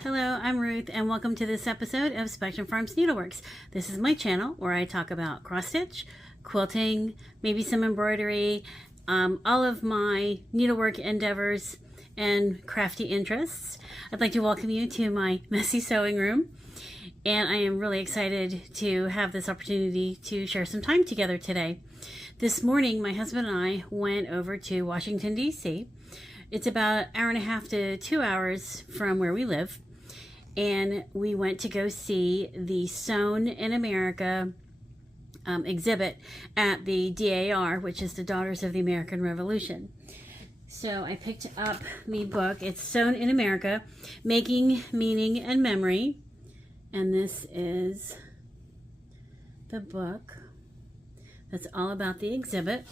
Hello, I'm Ruth and welcome to this episode of Spectrum Farms Needleworks. This is my channel where I talk about cross stitch, quilting, maybe some embroidery, all of my needlework endeavors and crafty interests. I'd like to welcome you to my messy sewing room, and I am really excited to have this opportunity to share some time together today. This morning my husband and I went over to Washington, D.C. It's about an hour and a half to 2 hours from where we live. And we went to go see the Sewn in America exhibit at the DAR, which is the Daughters of the American Revolution. So I picked up the book. It's Sewn in America, Making, Meaning, and Memory. And this is the book that's all about the exhibit.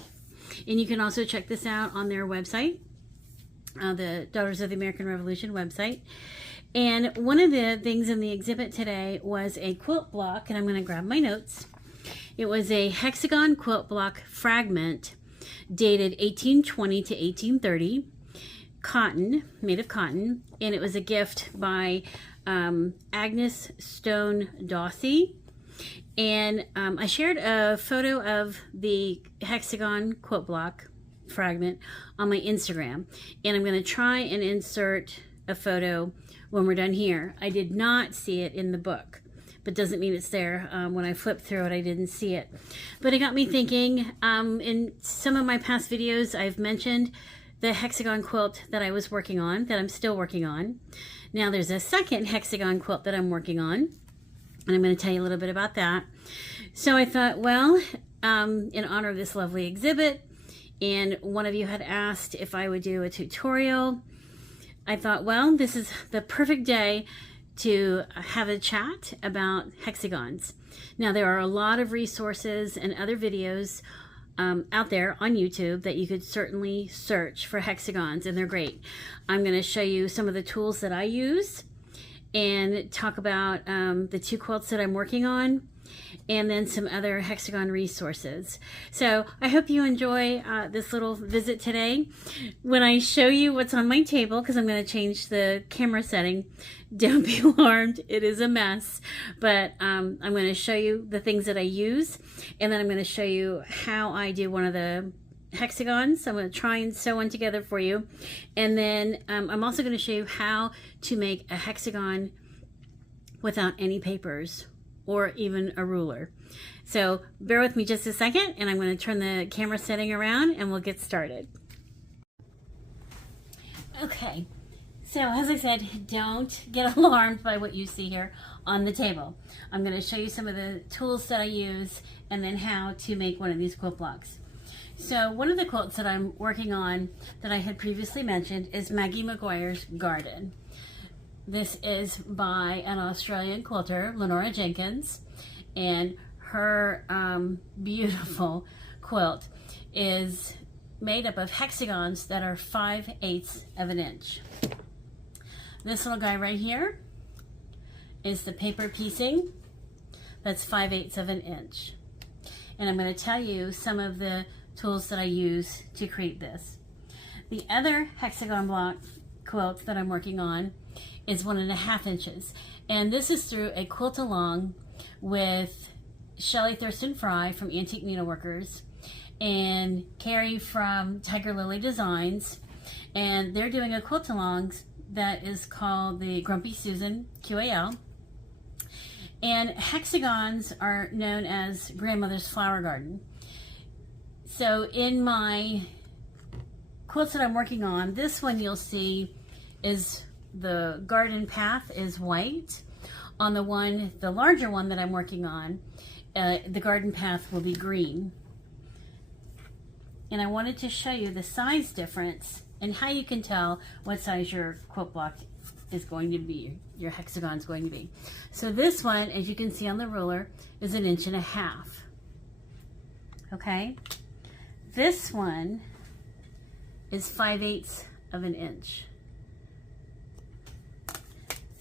And you can also check this out on their website, the Daughters of the American Revolution website. And one of the things in the exhibit today was a quilt block, and I'm going to grab my notes. It was a hexagon quilt block fragment dated 1820 to 1830, cotton, made of cotton, and it was a gift by Agnes Stone Dawsey. And I shared a photo of the hexagon quilt block fragment on my Instagram, and I'm going to try and insert a photo when we're done here. I did not see it in the book, but doesn't mean it's there. When I flipped through it, I didn't see it. But it got me thinking, in some of my past videos, I've mentioned the hexagon quilt that I was working on, that I'm still working on. Now there's a second hexagon quilt that I'm working on, and I'm going to tell you a little bit about that. So I thought, well, in honor of this lovely exhibit, and one of you had asked if I would do a tutorial, I thought, well, this is the perfect day to have a chat about hexagons. Now, there are a lot of resources and other videos out there on YouTube that you could certainly search for hexagons, and they're great. I'm going to show you some of the tools that I use and talk about the two quilts that I'm working on, and then some other hexagon resources. So I hope you enjoy this little visit today. When I show you what's on my table, because I'm going to change the camera setting, don't be alarmed, it is a mess. But I'm going to show you the things that I use, and then I'm going to show you how I do one of the hexagons. I'm going to try and sew one together for you. And then I'm also going to show you how to make a hexagon without any papers or even a ruler. So bear with me just a second, and I'm going to turn the camera setting around and we'll get started. Okay, so as I said, don't get alarmed by what you see here on the table. I'm going to show you some of the tools that I use and then how to make one of these quilt blocks. So one of the quilts that I'm working on that I had previously mentioned is Maggie McGuire's Garden. This is by an Australian quilter, Lenora Jenkins, and her beautiful quilt is made up of hexagons that are 5/8 of an inch. This little guy right here is the paper piecing. That's 5/8 of an inch. And I'm going to tell you some of the tools that I use to create this. The other hexagon block quilt that I'm working on is 1.5 inches, and this is through a quilt along with Shelley Thurston Fry from Antique Needleworkers and Carrie from Tiger Lily Designs, and they're doing a quilt along that is called the Grumpy Susan QAL. And hexagons are known as Grandmother's Flower Garden. So in my quilts that I'm working on, this one you'll see is the garden path is white. On the larger one that I'm working on, the garden path will be green. And I wanted to show you the size difference and how you can tell what size your quilt block is going to be, your hexagon is going to be. So this one, as you can see on the ruler, is 1.5 inches. Okay? This one is 5/8 of an inch.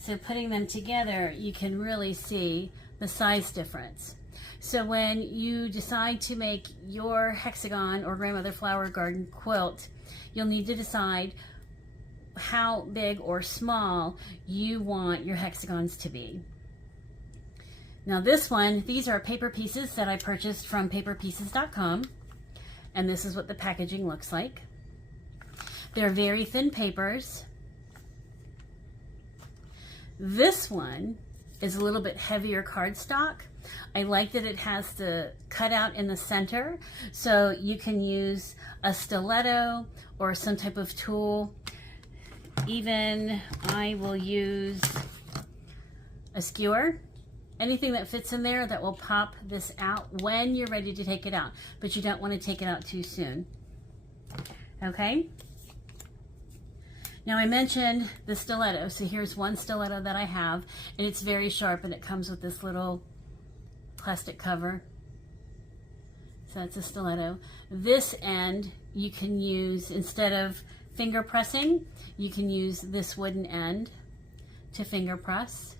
So putting them together, you can really see the size difference. So when you decide to make your hexagon or grandmother flower garden quilt, you'll need to decide how big or small you want your hexagons to be. Now this one, these are paper pieces that I purchased from paperpieces.com, and this is what the packaging looks like. They're very thin papers. This one is a little bit heavier cardstock. I like that it has the cutout in the center, so you can use a stiletto or some type of tool. Even I will use a skewer, anything that fits in there that will pop this out when you're ready to take it out, but you don't want to take it out too soon. Okay? Now I mentioned the stiletto, so here's one stiletto that I have, and it's very sharp, and it comes with this little plastic cover. So that's a stiletto. This end you can use, instead of finger pressing, you can use this wooden end to finger press.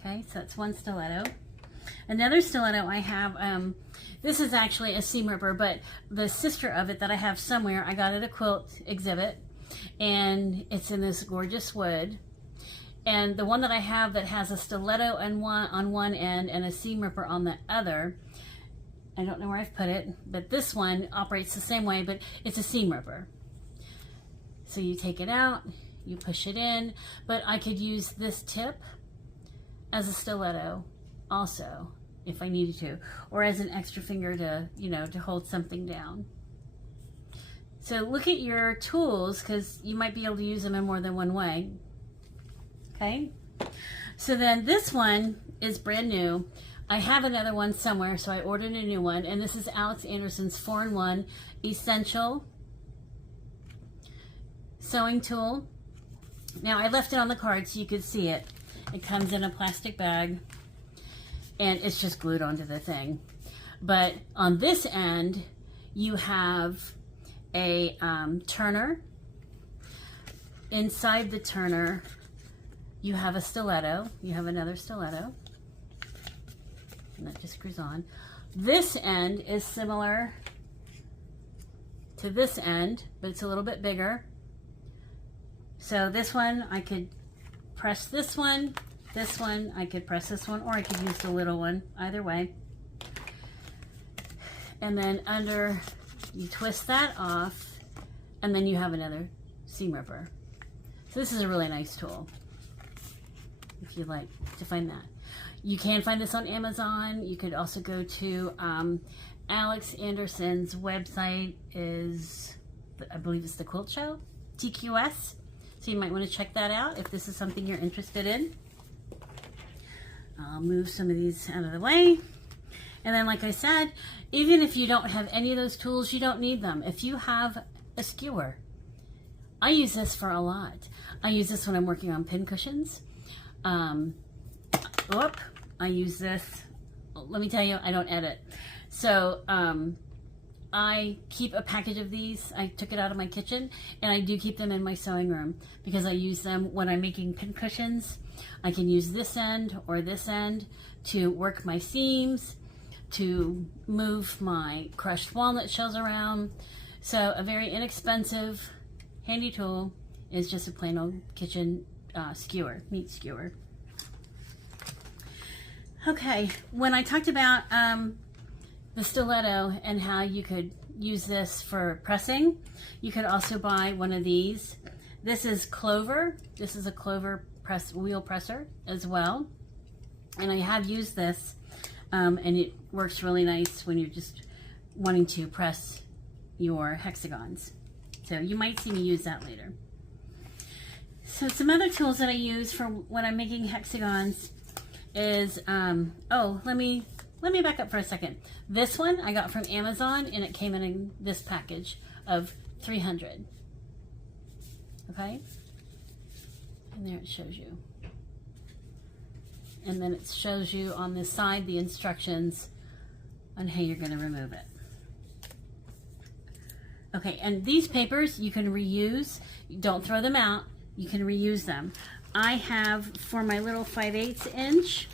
Okay, so that's one stiletto. Another stiletto I have, this is actually a seam ripper, but the sister of it that I have somewhere, I got at a quilt exhibit, and it's in this gorgeous wood. And the one that I have that has a stiletto on one end and a seam ripper on the other, I don't know where I've put it, but this one operates the same way, but it's a seam ripper. So you take it out, you push it in, but I could use this tip as a stiletto also, if I needed to, or as an extra finger to, you know, to hold something down. So look at your tools, because you might be able to use them in more than one way. Okay, so then this one is brand new. I have another one somewhere, so I ordered a new one, and this is Alex Anderson's 4-in-1 Essential Sewing Tool. Now I left it on the card so you could see it. It comes in a plastic bag, and it's just glued onto the thing. But on this end, you have a turner. Inside the turner, you have a stiletto. You have another stiletto, and that just screws on. This end is similar to this end, but it's a little bit bigger. So this one, I could press this one, I could press this one, or I could use the little one, either way. And then under, you twist that off, and then you have another seam ripper. So this is a really nice tool, if you'd like to find that. You can find this on Amazon. You could also go to Alex Anderson's website is, I believe it's the Quilt Show, TQS. So you might want to check that out if this is something you're interested in. I'll move some of these out of the way. And then, like I said, even if you don't have any of those tools, you don't need them. If you have a skewer, I use this for a lot. I use this when I'm working on pin cushions. I use this, let me tell you, I don't edit. So I keep a package of these. I took it out of my kitchen, and I do keep them in my sewing room because I use them when I'm making pin cushions. I can use this end or this end to work my seams, to move my crushed walnut shells around. So a very inexpensive, handy tool is just a plain old kitchen skewer, meat skewer. Okay, when I talked about the stiletto and how you could use this for pressing, you could also buy one of these. This is Clover. This is a Clover wheel presser as well. And I have used this, and it works really nice when you're just wanting to press your hexagons. So you might see me use that later. So some other tools that I use for when I'm making hexagons is, let me back up for a second. This one I got from Amazon, and it came in this package of 300. Okay? And there it shows you. And then it shows you on this side the instructions on how you're going to remove it. Okay, and these papers you can reuse. Don't throw them out. you can reuse them. I have, for my little 5/8 inch,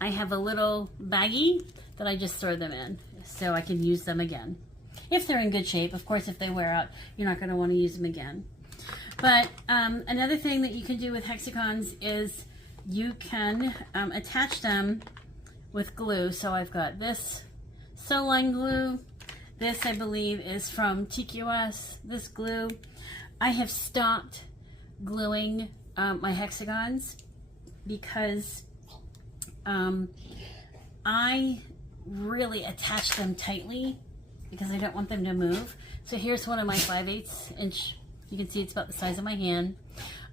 I have a little baggie that I just throw them in so I can use them again. If they're in good shape. Of course, if they wear out, you're not going to want to use them again. But another thing that you can do with hexagons is you can attach them with glue. So I've got this Soline glue. This, I believe, is from TQS, this glue. I have stopped gluing my hexagons because I really attach them tightly because I don't want them to move. So here's one of my 5/8 inch. You can see it's about the size of my hand.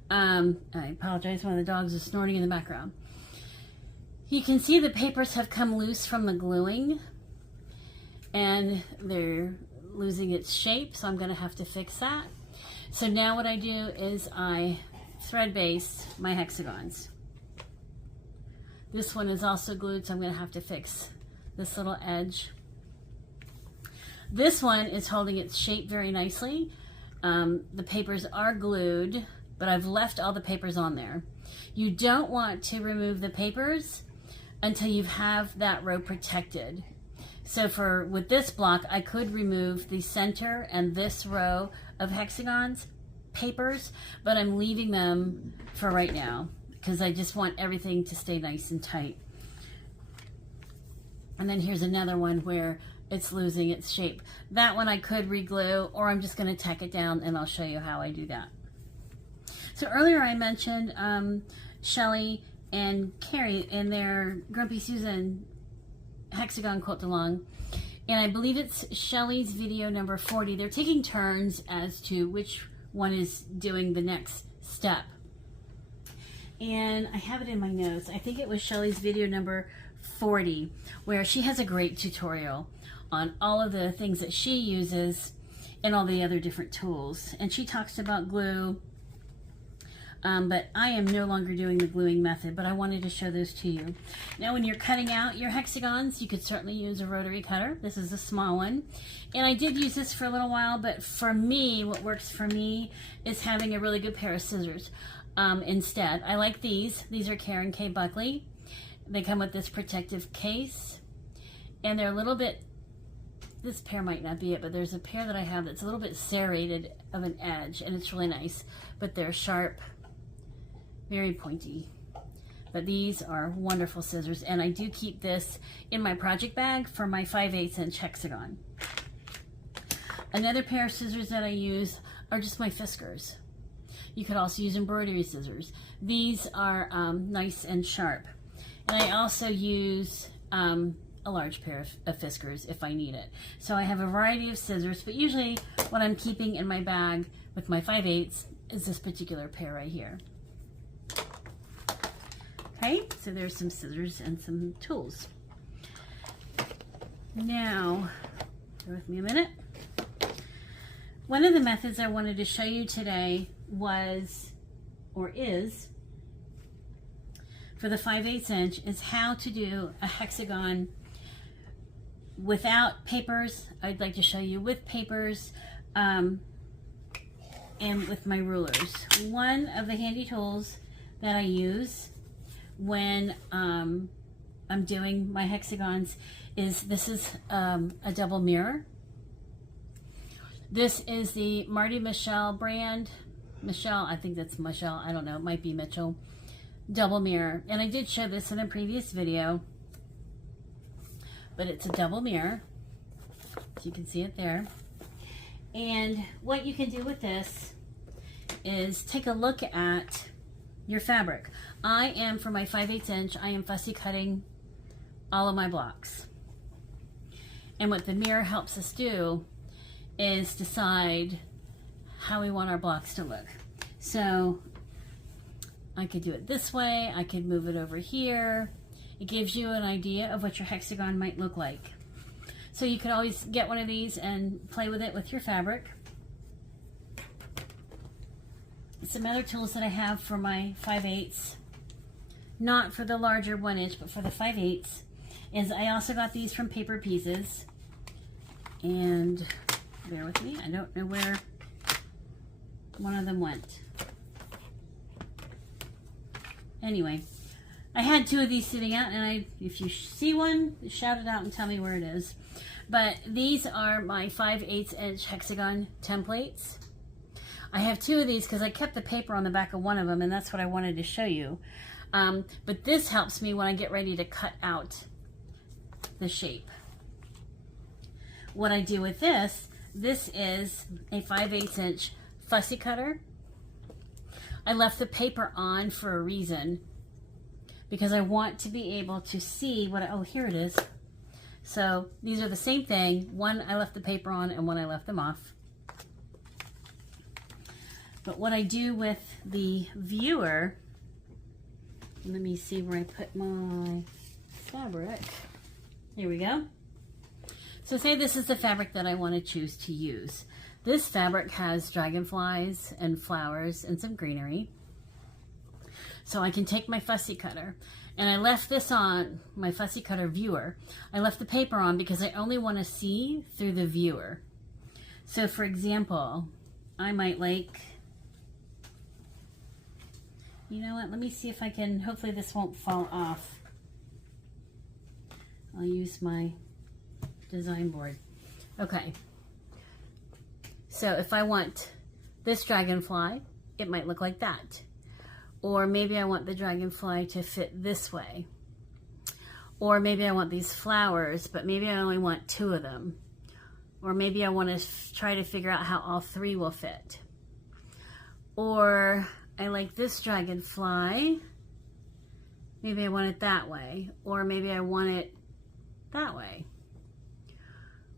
I apologize, one of the dogs is snorting in the background. You can see the papers have come loose from the gluing and they're losing its shape, so I'm going to have to fix that. So now what I do is I thread base my hexagons. This one is also glued, so I'm going to have to fix this little edge. This one is holding its shape very nicely. The papers are glued, but I've left all the papers on there. You don't want to remove the papers until you have that row protected. So with this block, I could remove the center and this row of hexagons papers, but I'm leaving them for right now because I just want everything to stay nice and tight. And then here's another one where it's losing its shape. That one I could re-glue, or I'm just going to tack it down and I'll show you how I do that. So earlier I mentioned Shelly and Carrie in their Grumpy Susan Hexagon Quilt Along, and I believe it's Shelly's video number 40. They're taking turns as to which one is doing the next step. And I have it in my notes. I think it was Shelly's video number 40, where she has a great tutorial on all of the things that she uses and all the other different tools. And she talks about glue, but I am no longer doing the gluing method, but I wanted to show those to you. Now when you're cutting out your hexagons, you could certainly use a rotary cutter. This is a small one. And I did use this for a little while, but for me, what works for me is having a really good pair of scissors instead. I like these. These are Karen K. Buckley. They come with this protective case, and they're a little bit, this pair might not be it, but there's a pair that I have that's a little bit serrated of an edge, and it's really nice, but they're sharp, very pointy. But these are wonderful scissors, and I do keep this in my project bag for my 5/8 inch hexagon. Another pair of scissors that I use are just my Fiskars. You could also use embroidery scissors. These are nice and sharp. And I also use a large pair of Fiskars if I need it. So I have a variety of scissors, but usually what I'm keeping in my bag with my 5/8 is this particular pair right here. Okay, so there's some scissors and some tools. Now, bear with me a minute. One of the methods I wanted to show you today was, or is, for the 5/8 inch, is how to do a hexagon without papers. I'd like to show you with papers and with my rulers. One of the handy tools that I use when I'm doing my hexagons is, this is a double mirror. This is the Marty Michelle brand. Michelle, I think that's Michelle, I don't know, it might be Mitchell. Double mirror, and I did show this in a previous video, but it's a double mirror, so you can see it there. And what you can do with this is take a look at your fabric. I am, for my 5/8 inch, I am fussy cutting all of my blocks, and what the mirror helps us do is decide how we want our blocks to look. So I could do it this way, I could move it over here. It gives you an idea of what your hexagon might look like. So you could always get one of these and play with it with your fabric. Some other tools that I have for my 5/8, not for the larger 1 inch, but for the 5/8, is I also got these from Paper Pieces. And bear with me, I don't know where one of them went. Anyway, I had 2 of these sitting out, and if you see one, shout it out and tell me where it is. But these are my 5/8 inch hexagon templates. I have 2 of these because I kept the paper on the back of one of them, and that's what I wanted to show you. But this helps me when I get ready to cut out the shape. What I do with this is a 5/8 inch fussy cutter. I left the paper on for a reason, because I want to be able to see what, oh, here it is. So these are the same thing. One I left the paper on and one I left them off. But what I do with the viewer, let me see where I put my fabric. Here we go. So say this is the fabric that I want to choose to use. This fabric has dragonflies and flowers and some greenery. So I can take my fussy cutter, and I left this on, my fussy cutter viewer. I left the paper on because I only want to see through the viewer. So for example, I might like, you know what, let me see if I can, hopefully this won't fall off. I'll use my design board. Okay. So if I want this dragonfly, it might look like that. Or maybe I want the dragonfly to fit this way. Or maybe I want these flowers, but maybe I only want 2 of them. Or maybe I want to try to figure out how all 3 will fit. Or I like this dragonfly. Maybe I want it that way. Or maybe I want it that way.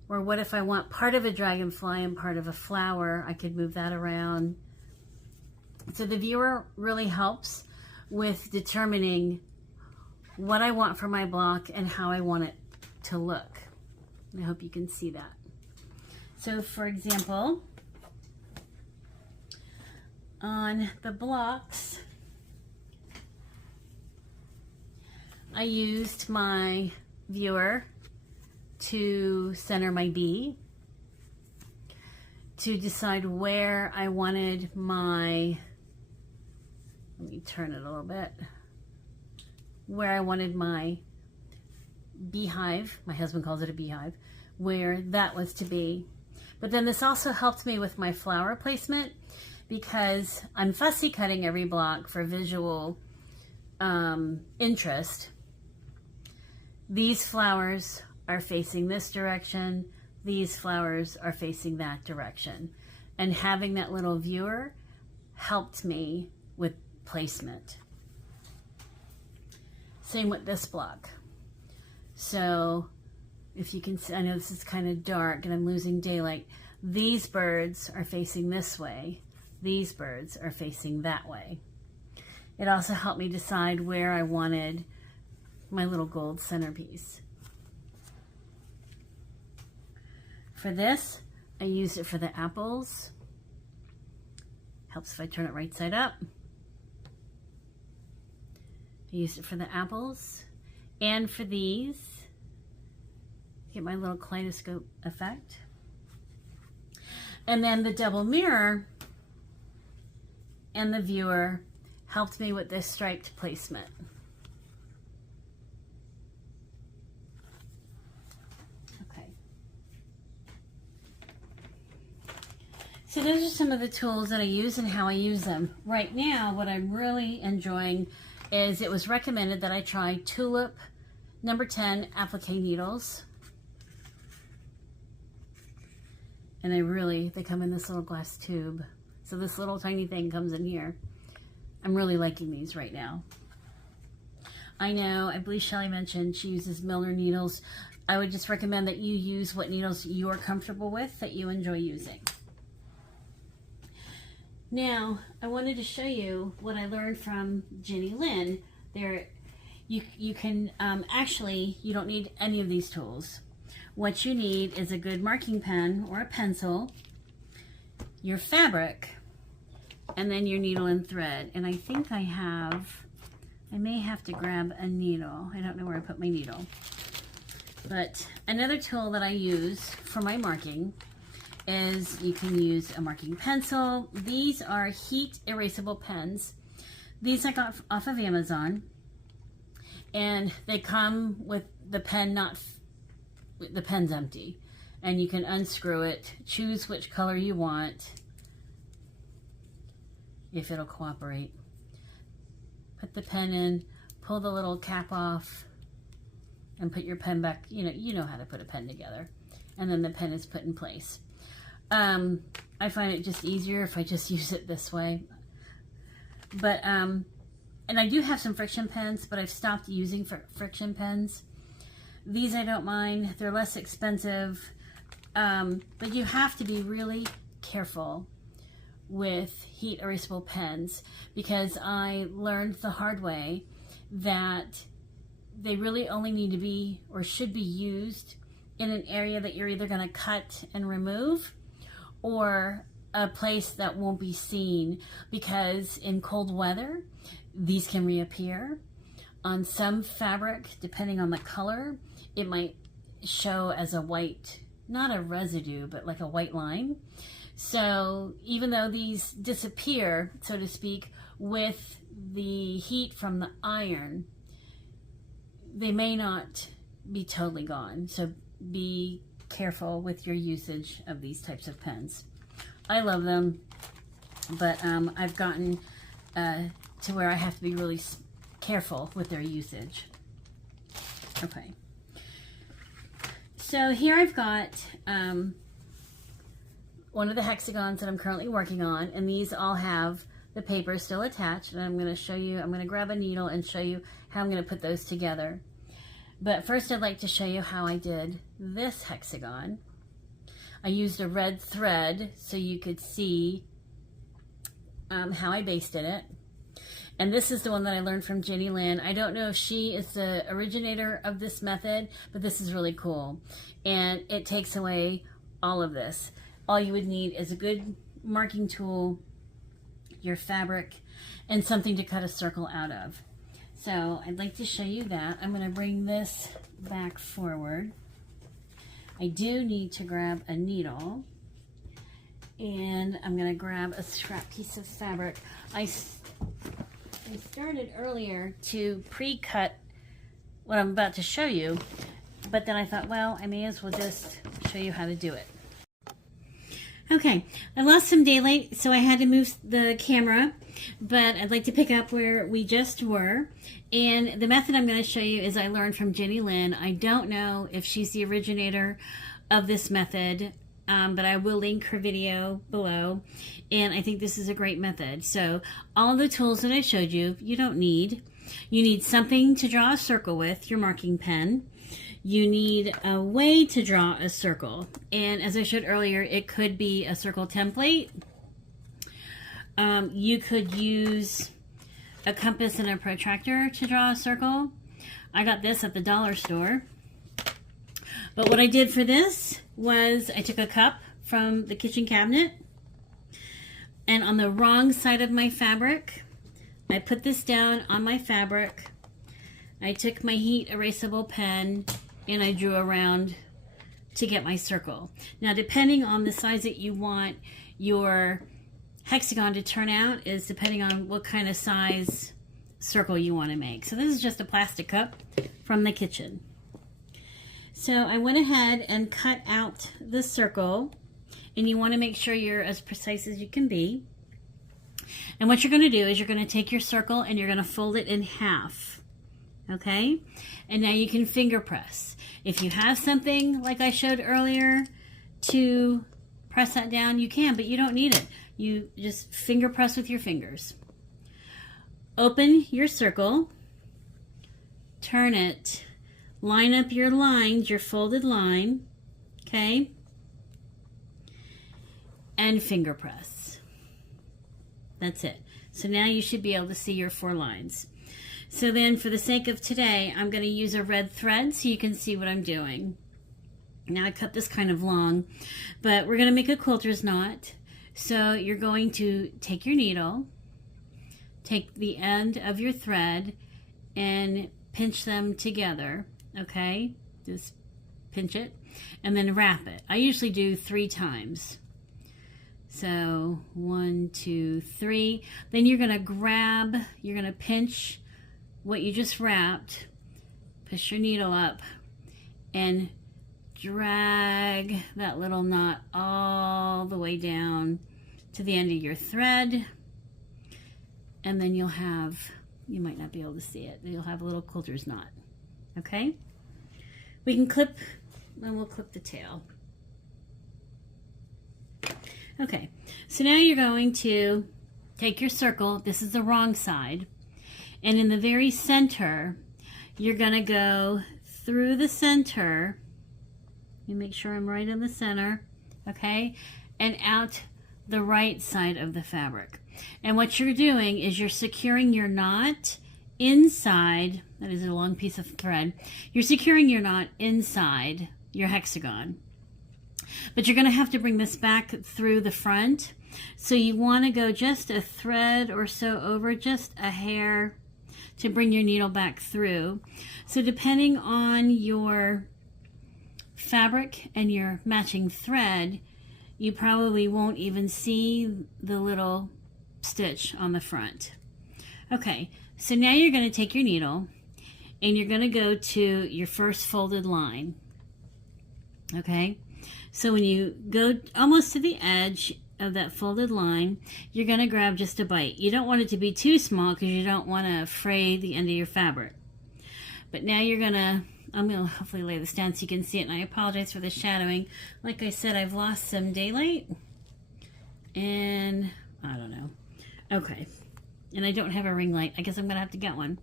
Or what if I want part of a dragonfly and part of a flower? I could move that around. So the viewer really helps with determining what I want for my block and how I want it to look. I hope you can see that. So for example, on the blocks, I used my viewer to center my bee, to decide where I wanted my, let me turn it a little bit, where I wanted my beehive, my husband calls it a beehive, where that was to be. But then this also helped me with my flower placement, because I'm fussy cutting every block for visual interest. These flowers are facing this direction, these flowers are facing that direction. And having that little viewer helped me with placement. Same with this block. So if you can see, I know this is kind of dark and I'm losing daylight. These birds are facing this way, these birds are facing that way. It also helped me decide where I wanted my little gold centerpiece. For this, I used it for the apples. Helps if I turn it right side up. I used it for the apples and for these. Get my little kaleidoscope effect. And then the double mirror and the viewer helped me with this striped placement. So those are some of the tools that I use and how I use them. Right now, what I'm really enjoying is it was recommended that I try Tulip number 10 applique needles. And they come in this little glass tube. So this little tiny thing comes in here. I'm really liking these right now. I know, I believe Shelly mentioned she uses Miller needles. I would just recommend that you use what needles you're comfortable with, that you enjoy using. Now, I wanted to show you what I learned from Jenny Lynn. You can, actually, you don't need any of these tools. What you need is a good marking pen or a pencil, your fabric, and then your needle and thread. And I think I may have to grab a needle. I don't know where I put my needle. But another tool that I use for my marking is you can use a marking pencil. These are heat erasable pens. These I got off of Amazon, and they come with the pen the pen's empty, and you can unscrew it, choose which color you want, if it'll cooperate. Put the pen in, pull the little cap off, and put your pen back. You know how to put a pen together, and then the pen is put in place. I find it just easier if I just use it this way. But and I do have some friction pens, but I've stopped using friction pens. These I don't mind. They're less expensive, but you have to be really careful with heat erasable pens, because I learned the hard way that they really only need to be, or should be, used in an area that you're either going to cut and remove, or a place that won't be seen, because in cold weather these can reappear. On some fabric, depending on the color, it might show as a white, not a residue, but like a white line. So even though these disappear, so to speak, with the heat from the iron, they may not be totally gone. So be careful with your usage of these types of pens. I love them, but I've gotten to where I have to be really careful with their usage. Okay. So here I've got one of the hexagons that I'm currently working on, and these all have the paper still attached, and I'm going to show you, I'm going to grab a needle and show you how I'm going to put those together. But first I'd like to show you how I did this hexagon. I used a red thread so you could see how I basted it. And this is the one that I learned from Jenny Lynn. I don't know if she is the originator of this method, but this is really cool. And it takes away all of this. All you would need is a good marking tool, your fabric, and something to cut a circle out of. So I'd like to show you that. I'm going to bring this back forward. I do need to grab a needle, and I'm going to grab a scrap piece of fabric. I started earlier to pre-cut what I'm about to show you, but then I thought, well, I may as well just show you how to do it. Okay, I lost some daylight, so I had to move the camera, but I'd like to pick up where we just were. And the method I'm going to show you is I learned from Jenny Lynn. I don't know if she's the originator of this method, but I will link her video below. And I think this is a great method. So all the tools that I showed you, you don't need. You need something to draw a circle with, your marking pen. You need a way to draw a circle. And as I showed earlier, it could be a circle template. You could use a compass and a protractor to draw a circle. I got this at the dollar store. But what I did for this was I took a cup from the kitchen cabinet, and on the wrong side of my fabric, I put this down on my fabric. I took my heat erasable pen and I drew around to get my circle. Now, depending on the size that you want your hexagon to turn out is depending on what kind of size circle you want to make. So this is just a plastic cup from the kitchen. So I went ahead and cut out the circle, and you want to make sure you're as precise as you can be. And what you're going to do is you're going to take your circle and you're going to fold it in half. Okay? And now you can finger press. If you have something like I showed earlier to press that down, you can, but you don't need it. You just finger press with your fingers. Open your circle, turn it, line up your lines, your folded line, okay? And finger press. That's it. So now you should be able to see your 4 lines. So then for the sake of today, I'm going to use a red thread so you can see what I'm doing. Now I cut this kind of long, but we're going to make a quilter's knot. So you're going to take your needle, take the end of your thread, and pinch them together, okay? Just pinch it, and then wrap it. I usually do 3 times. So 1, 2, 3. Then you're going to pinch what you just wrapped, push your needle up, and drag that little knot all the way down to the end of your thread. And then you might not be able to see it, you'll have a little quilter's knot. Okay? We can clip, and we'll clip the tail. Okay, so now you're going to take your circle, this is the wrong side, and in the very center, you're going to go through the center. Let me make sure I'm right in the center, okay, and out the right side of the fabric. And what you're doing is you're securing your knot inside, that is a long piece of thread, you're securing your knot inside your hexagon. But you're going to have to bring this back through the front. So you want to go just a thread or so over, just a hair, to bring your needle back through. So depending on your fabric and your matching thread, you probably won't even see the little stitch on the front. Okay, so now you're going to take your needle and you're going to go to your first folded line. Okay, so when you go almost to the edge of that folded line, you're going to grab just a bite. You don't want it to be too small because you don't want to fray the end of your fabric. But now I'm going to hopefully lay this down so you can see it, and I apologize for the shadowing. Like I said, I've lost some daylight, and I don't know. Okay, and I don't have a ring light. I guess I'm going to have to get one.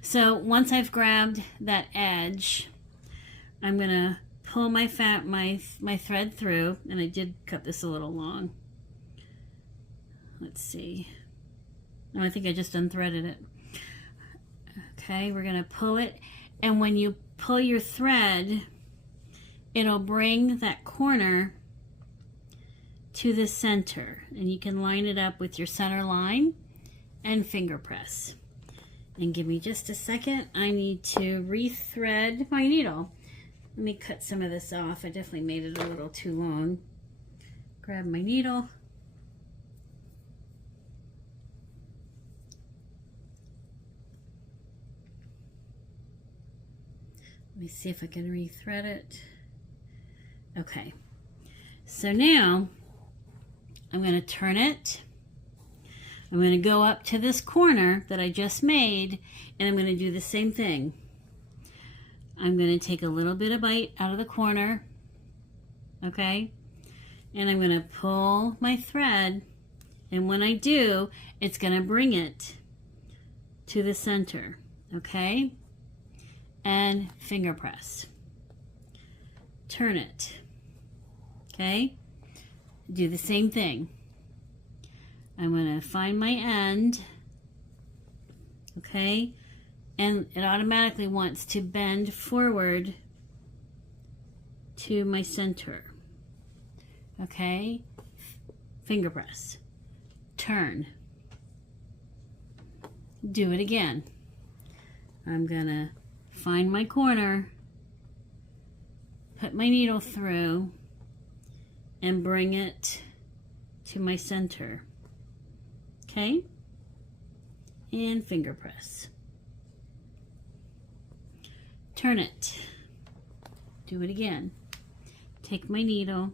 So once I've grabbed that edge, I'm going to pull my thread through, and I did cut this a little long. Let's see. No, I think I just unthreaded it. Okay, we're going to pull it, and when you pull your thread, it'll bring that corner to the center, and you can line it up with your center line and finger press. And give me just a second, I need to rethread my needle. Let me cut some of this off. I definitely made it a little too long. Grab my needle. Let me see if I can rethread it. Okay, so now I'm going to turn it. I'm going to go up to this corner that I just made, and I'm going to do the same thing. I'm going to take a little bit of bite out of the corner, okay, and I'm going to pull my thread, and when I do, it's going to bring it to the center, okay, and finger press. Turn it, okay, do the same thing. I'm going to find my end, okay, and it automatically wants to bend forward to my center, okay, finger press, turn, do it again. I'm going to find my corner, put my needle through, and bring it to my center. Okay, and finger press. Turn it. Do it again. Take my needle.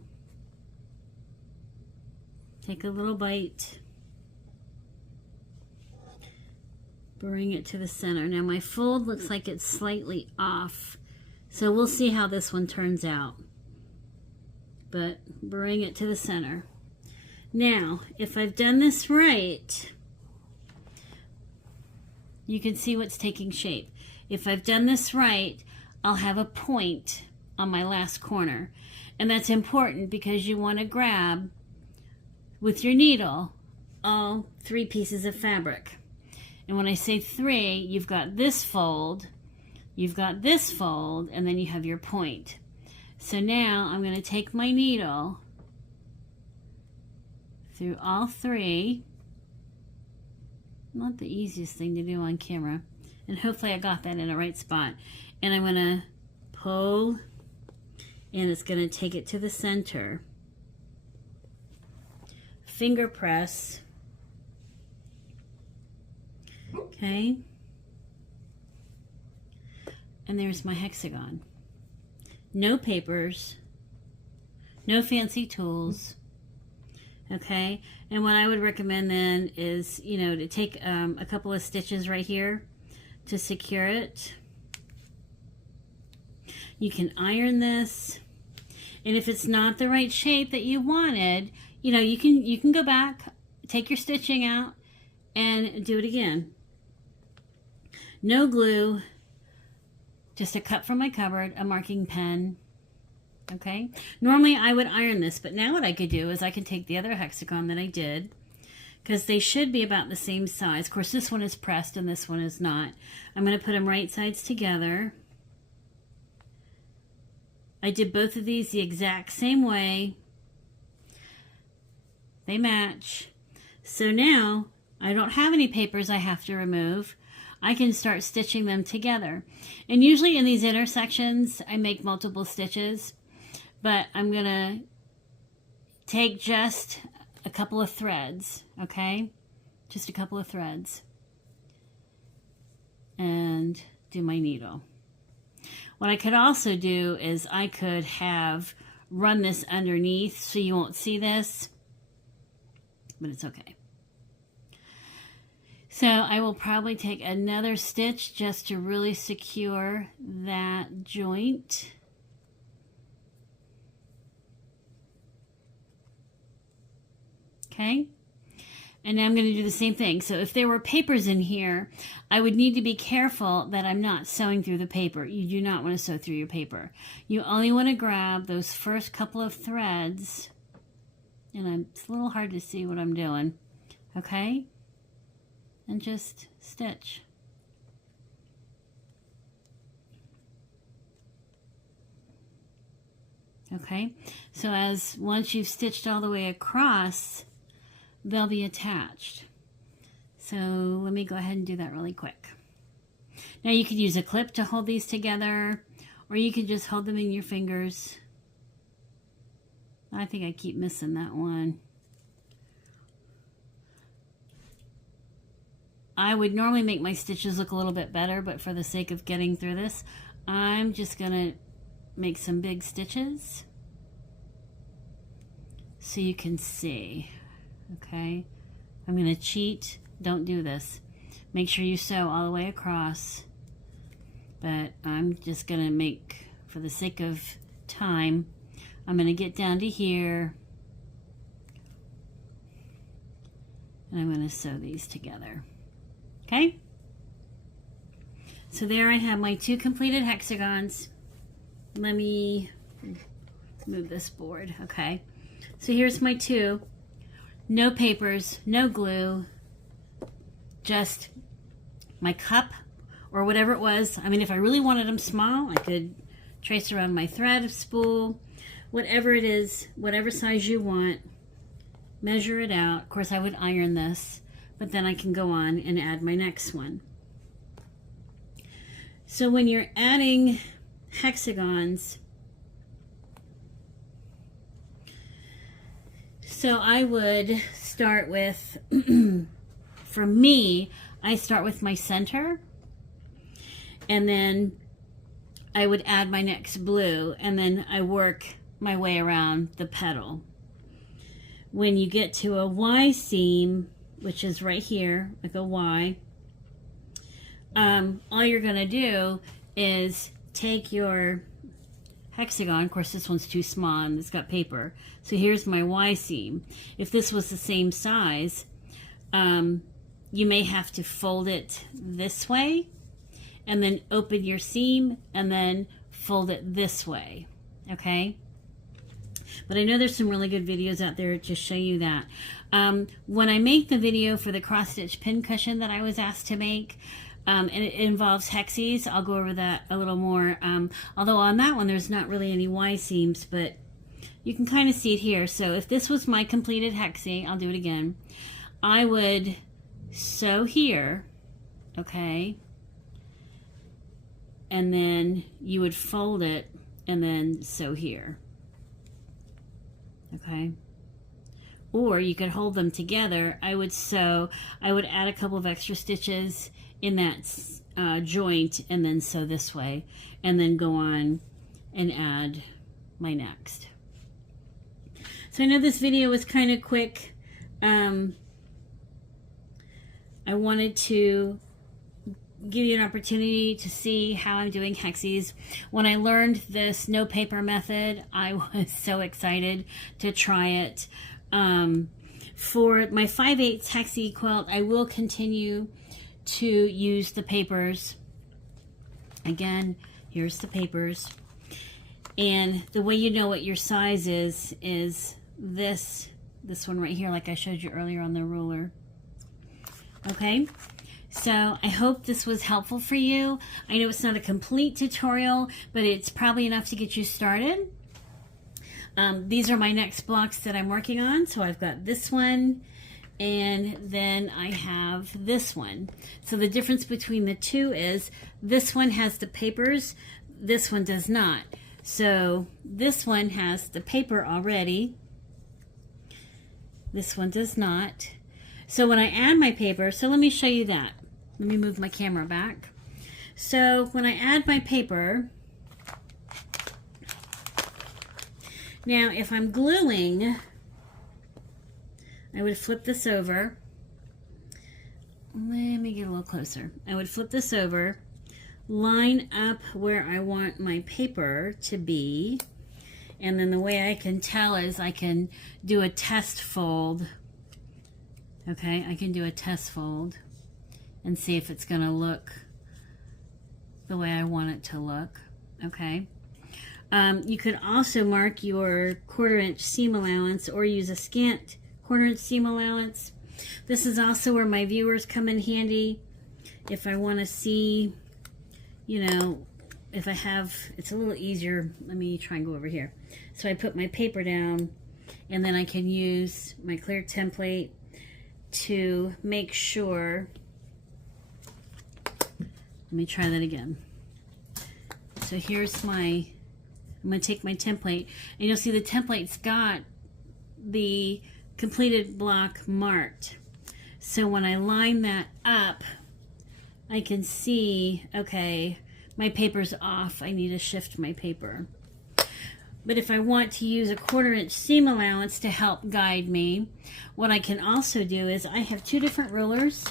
Take a little bite. Bring it to the center. Now my fold looks like it's slightly off, so we'll see how this one turns out. But bring it to the center. Now, if I've done this right, you can see what's taking shape. If I've done this right, I'll have a point on my last corner. And that's important because you want to grab, with your needle, all 3 pieces of fabric. And when I say 3, you've got this fold, you've got this fold, and then you have your point. So now I'm going to take my needle through all 3. Not the easiest thing to do on camera, and hopefully I got that in the right spot. And I'm going to pull, and it's going to take it to the center. finger press. Okay. And there's my hexagon. No papers, no fancy tools. Okay, and what I would recommend then is, you know, to take a couple of stitches right here to secure it. You can iron this, and if it's not the right shape that you wanted, you know, you can go back, take your stitching out, and do it again. No glue, just a cut from my cupboard, a marking pen. Okay, normally I would iron this, but now what I could do is I can take the other hexagon that I did, because they should be about the same size. Of course, this one is pressed and this one is not. I'm going to put them right sides together. I did both of these the exact same way. They match. So now I don't have any papers I have to remove. I can start stitching them together. And usually in these intersections, I make multiple stitches, but I'm going to take just a couple of threads, okay? Just a couple of threads. And do my needle. What I could also do is I could have run this underneath so you won't see this, but it's okay. So I will probably take another stitch just to really secure that joint. Okay, and now I'm going to do the same thing. So if there were papers in here, I would need to be careful that I'm not sewing through the paper. You do not want to sew through your paper. You only want to grab those first couple of threads, and it's a little hard to see what I'm doing, okay? And just stitch. Okay, so once you've stitched all the way across, they'll be attached. So let me go ahead and do that really quick. Now you could use a clip to hold these together, or you could just hold them in your fingers. I think I keep missing that one. I would normally make my stitches look a little bit better, but for the sake of getting through this, I'm just gonna make some big stitches so you can see. Okay, I'm going to cheat. Don't do this. Make sure you sew all the way across. But I'm just going to make, for the sake of time, I'm going to get down to here. And I'm going to sew these together. Okay? So there I have my two completed hexagons. Let me move this board. Okay. So here's my two. No papers, no glue, just my cup or whatever it was. I mean, if I really wanted them small, I could trace around my thread spool, whatever it is, whatever size you want, measure it out. Of course, I would iron this, but then I can go on and add my next one. So when you're adding hexagons, so I would start with, for me, I start with my center, and then I would add my next blue, and then I work my way around the petal. When you get to a Y seam, which is right here, like a Y, all you're gonna do is take your hexagon. Of course, this one's too small and it's got paper. So here's my Y seam. If this was the same size, you may have to fold it this way and then open your seam and then fold it this way. Okay? But I know there's some really good videos out there to show you that. When I make the video for the cross stitch pin cushion that I was asked to make, and it involves hexis, I'll go over that a little more. Although on that one there's not really any Y seams, but you can kind of see it here. So if this was my completed hexi, I'll do it again. I would sew here, okay, and then you would fold it and then sew here, okay. or you could hold them together. I would add a couple of extra stitches in that joint and then sew this way, and then go on and add my next. So I know this video was kind of quick. I wanted to give you an opportunity to see how I'm doing hexis. When I learned this no paper method, I was so excited to try it. For my 5/8 hexi quilt, I will continue to use the papers. Again, here's the papers. And the way you know what your size is this one right here, like I showed you earlier on the ruler. Okay, so I hope this was helpful for you. I know it's not a complete tutorial, but it's probably enough to get you started. These are my next blocks that I'm working on. So I've got this one, and then I have this one. So the difference between the two is this one has the papers, this one does not. So this one has the paper already, this one does not. So when I add my paper, so let me show you that. Let me move my camera back. So when I add my paper, now if I'm gluing, I would flip this over. Let me get a little closer. I would flip this over, line up where I want my paper to be, and then the way I can tell is I can do a test fold. Okay, I can do a test fold and see if it's going to look the way I want it to look. Okay. You could also mark your 1/4 inch seam allowance or use a scant 1/4 inch seam allowance. This is also where my viewers come in handy. If I want to see, you know, if I have, it's a little easier. Let me try and go over here. So I put my paper down, and then I can use my clear template to make sure. Let me try that again. So here's my, I'm going to take my template, and you'll see the template's got the completed block marked. So when I line that up, I can see, okay, my paper's off. I need to shift my paper. But if I want to use a 1/4 inch seam allowance to help guide me, what I can also do is I have two different rulers.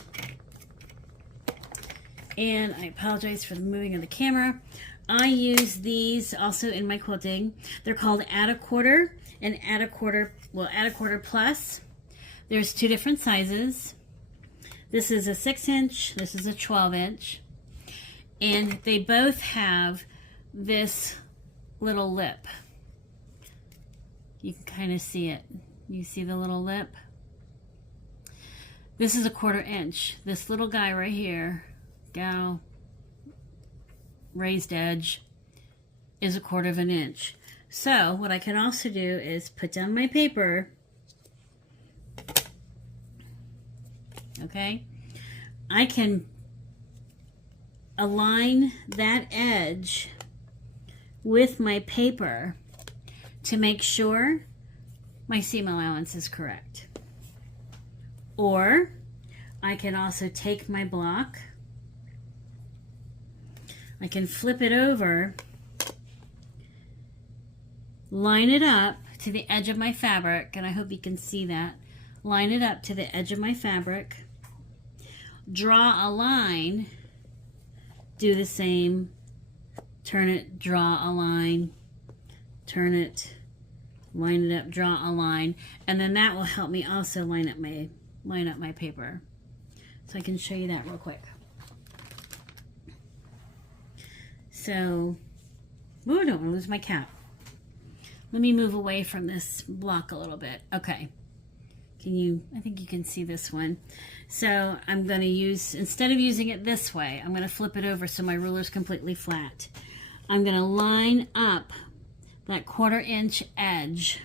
And I apologize for the moving of the camera. I use these also in my quilting. They're called add a quarter and add a quarter, well, add a quarter plus. There's two different sizes. This is a 6 inch, this is a 12 inch. And they both have this little lip. You can kind of see it. You see the little lip? This is a 1/4 inch. This little guy right here, gal, raised edge, is a 1/4 inch. So what I can also do is put down my paper. Okay, I can align that edge with my paper to make sure my seam allowance is correct. Or I can also take my block, I can flip it over, line it up to the edge of my fabric, and I hope you can see that. Line it up to the edge of my fabric, draw a line, do the same, turn it, draw a line, turn it, line it up, draw a line, and then that will help me also line up my paper. So I can show you that real quick. So, ooh, I don't want to lose my cap. Let me move away from this block a little bit. Okay. I think you can see this one. So I'm going to use, instead of using it this way, I'm going to flip it over so my ruler's completely flat. I'm going to line up that 1/4 inch edge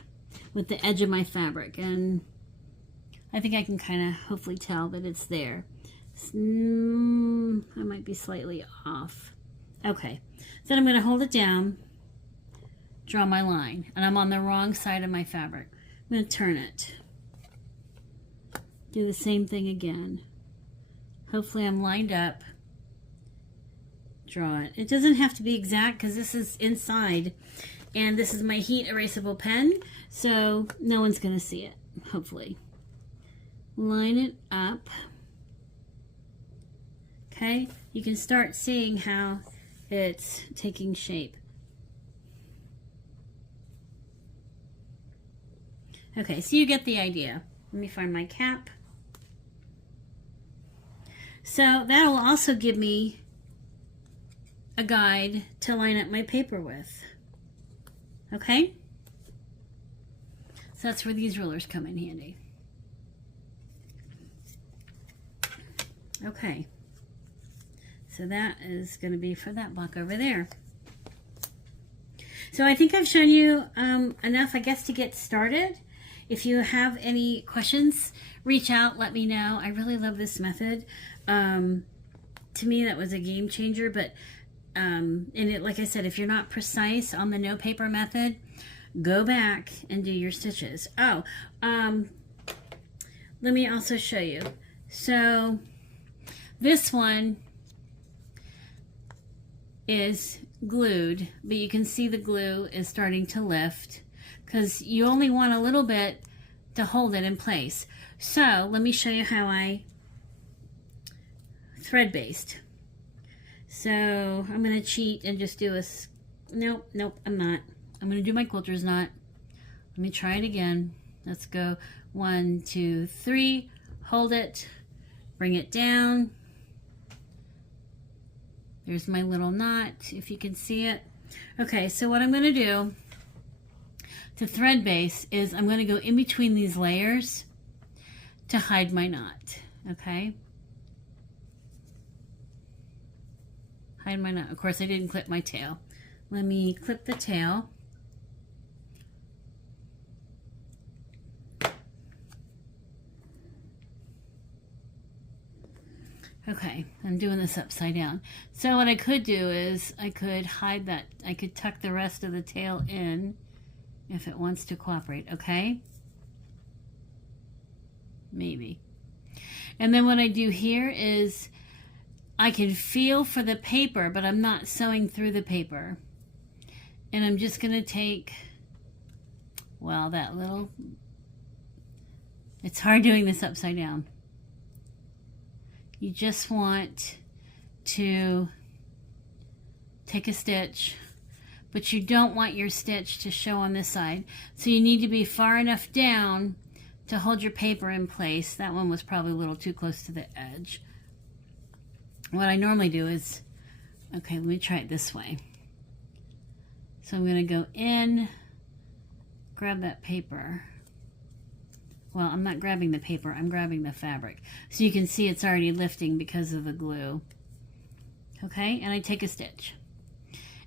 with the edge of my fabric, and I think I can kind of hopefully tell that it's there. I might be slightly off. Okay, then I'm going to hold it down, draw my line, and I'm on the wrong side of my fabric. I'm going to turn it. do the same thing again. Hopefully I'm lined up. Draw it. It doesn't have to be exact because this is inside, and this is my heat erasable pen, so no one's going to see it, hopefully. Line it up. Okay, you can start seeing how it's taking shape. Okay, so you get the idea. Let me find my cap. So that'll also give me a guide to line up my paper with. Okay? So that's where these rulers come in handy. Okay. So that is going to be for that block over there. So I think I've shown you enough, I guess, to get started. If you have any questions, reach out, let me know. I really love this method. To me, that was a game changer, but and it, like I said, if you're not precise on the no paper method, go back and do your stitches. Oh, let me also show you. So this one is glued, but you can see the glue is starting to lift because you only want a little bit to hold it in place. So let me show you how I thread baste. So I'm going to cheat and just do a, nope, I'm not. I'm going to do my quilter's knot. Let me try it again. Let's go 1, 2, 3, hold it, bring it down. There's my little knot, if you can see it. Okay, so what I'm going to do to thread baste is I'm going to go in between these layers to hide my knot, okay? Hide my knot. Of course, I didn't clip my tail. Let me clip the tail. Okay, I'm doing this upside down. So what I could do is I could hide that. I could tuck the rest of the tail in if it wants to cooperate, okay? Maybe. And then what I do here is I can feel for the paper, but I'm not sewing through the paper. And I'm just going to take, well, that little, it's hard doing this upside down. You just want to take a stitch, but you don't want your stitch to show on this side. So you need to be far enough down to hold your paper in place. That one was probably a little too close to the edge. What I normally do is, okay, let me try it this way. So I'm going to go in, grab that paper. Well, I'm not grabbing the paper, I'm grabbing the fabric. So you can see it's already lifting because of the glue. Okay, and I take a stitch.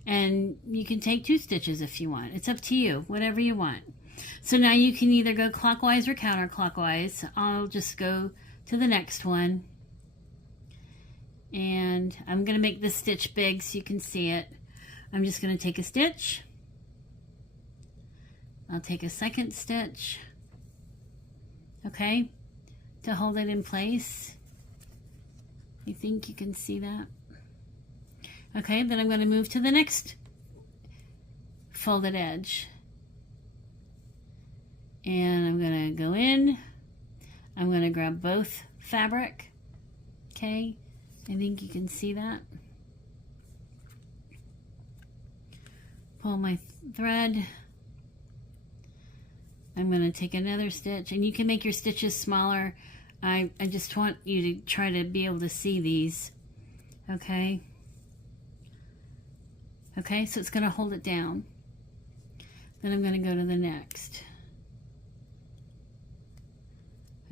And you can take 2 stitches if you want. It's up to you, whatever you want. So now you can either go clockwise or counterclockwise. I'll just go to the next one. And I'm going to make this stitch big so you can see it. I'm just going to take a stitch. I'll take a second stitch. Okay, to hold it in place. You think you can see that? Okay, then I'm going to move to the next folded edge. And I'm going to go in. I'm going to grab both fabric. Okay, I think you can see that. Pull my thread. I'm going to take another stitch, and you can make your stitches smaller. I just want you to try to be able to see these. Okay. Okay, so it's going to hold it down. Then I'm going to go to the next.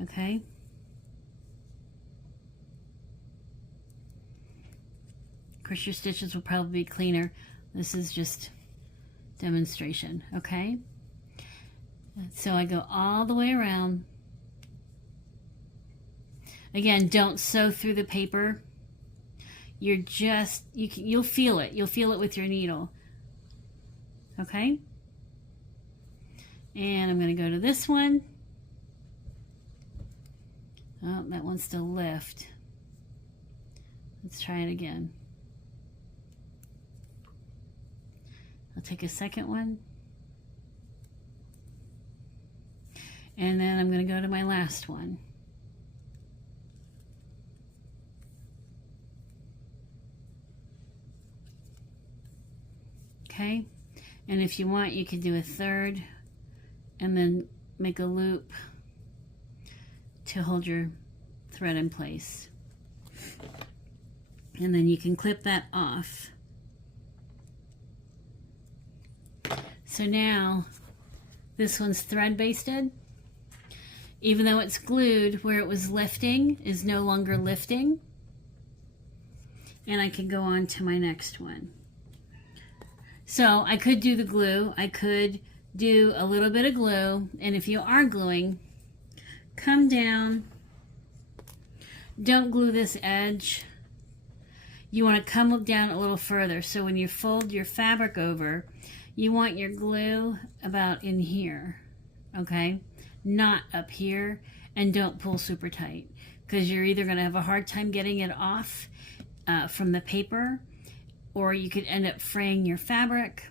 Okay. Of course, your stitches will probably be cleaner. This is just demonstration. Okay. So I go all the way around. Again, don't sew through the paper. You're just, you'll feel it. You'll feel it with your needle. Okay? And I'm going to go to this one. Oh, that wants to lift. Let's try it again. I'll take a second one. And then I'm going to go to my last one. Okay, and if you want, you could do a third and then make a loop to hold your thread in place. And then you can clip that off. So now this one's thread basted. Even though it's glued, where it was lifting is no longer lifting. And I can go on to my next one. So I could do the glue, I could do a little bit of glue, and if you are gluing, come down, don't glue this edge. You want to come down a little further, so when you fold your fabric over, you want your glue about in here, okay? Not up here, and don't pull super tight, because you're either going to have a hard time getting it off from the paper, or you could end up fraying your fabric.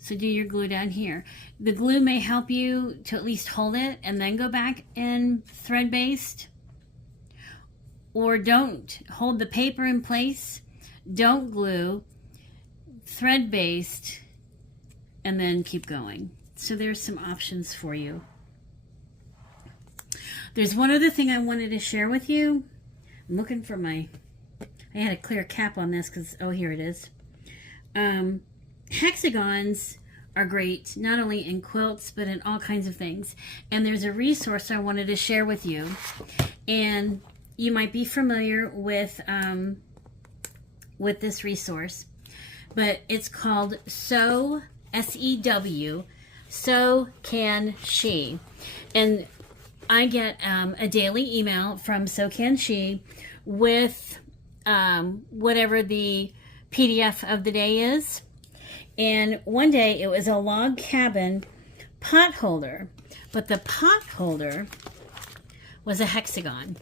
So do your glue down here. The glue may help you to at least hold it and then go back in thread based. Or don't. Hold the paper in place, don't glue, thread based, and then keep going. So there's some options for you. There's one other thing I wanted to share with you. I'm looking for my... I had a clear cap on this because, oh, here it is. Hexagons are great, not only in quilts, but in all kinds of things. And there's a resource I wanted to share with you. And you might be familiar with this resource, but it's called Sew, S-E-W, Sew Can She. And I get a daily email from Sew Can She with whatever the PDF of the day is. And one day it was a log cabin pot holder, but the pot holder was a hexagon.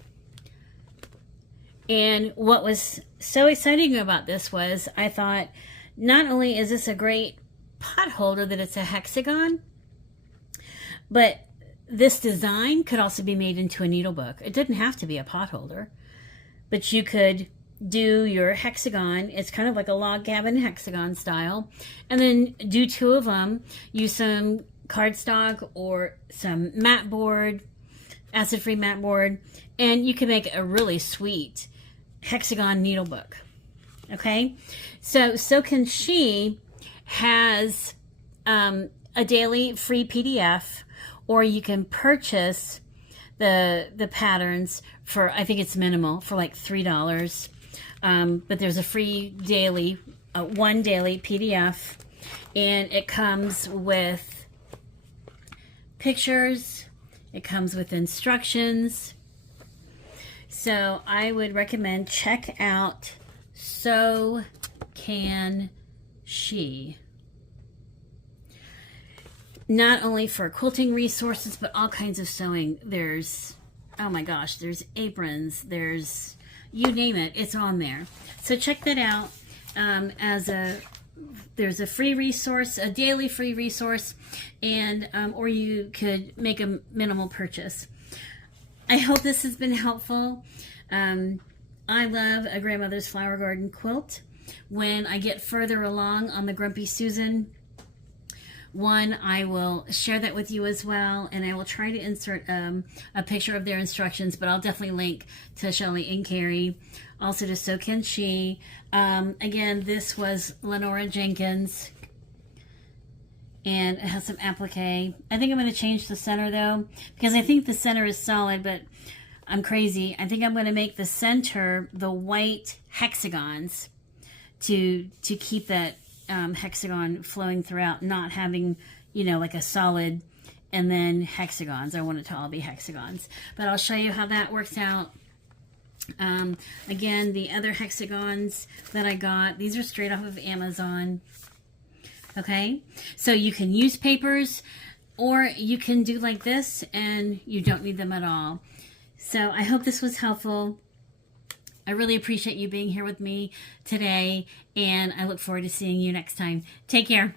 And what was so exciting about this was I thought, not only is this a great pot holder that it's a hexagon, but this design could also be made into a needle book. It didn't have to be a pot holder, but you could do your hexagon. It's kind of like a log cabin hexagon style, and then do two of them. Use some cardstock or some mat board, acid-free mat board, and you can make a really sweet hexagon needle book. Okay, so Can She has a daily free PDF, or you can purchase the patterns for, I think it's minimal, for like $3. But there's a free daily, one daily PDF, and it comes with pictures, it comes with instructions. So I would recommend check out Sew Can She. Not only for quilting resources, but all kinds of sewing. There's, oh my gosh, there's aprons, there's, you name it, it's on there. So check that out. There's a free resource, a daily free resource, and or you could make a minimal purchase. I hope this has been helpful. I love A Grandmother's Flower Garden quilt. When I get further along on the Grumpy Susan one, I will share that with you as well, and I will try to insert a picture of their instructions, but I'll definitely link to Shelley and Carrie, also to So Can She. Again, this was Lenora Jenkins, and it has some applique. I think I'm going to change the center though, because I think the center is solid, but I'm crazy. I think I'm going to make the center the white hexagons to keep that hexagon flowing throughout, not having, you know, like a solid and then hexagons. I want it to all be hexagons, but I'll show you how that works out. Again, the other hexagons that I got, these are straight off of Amazon. Okay, so you can use papers, or you can do like this and you don't need them at all. So I hope this was helpful. I really appreciate you being here with me today, and I look forward to seeing you next time. Take care.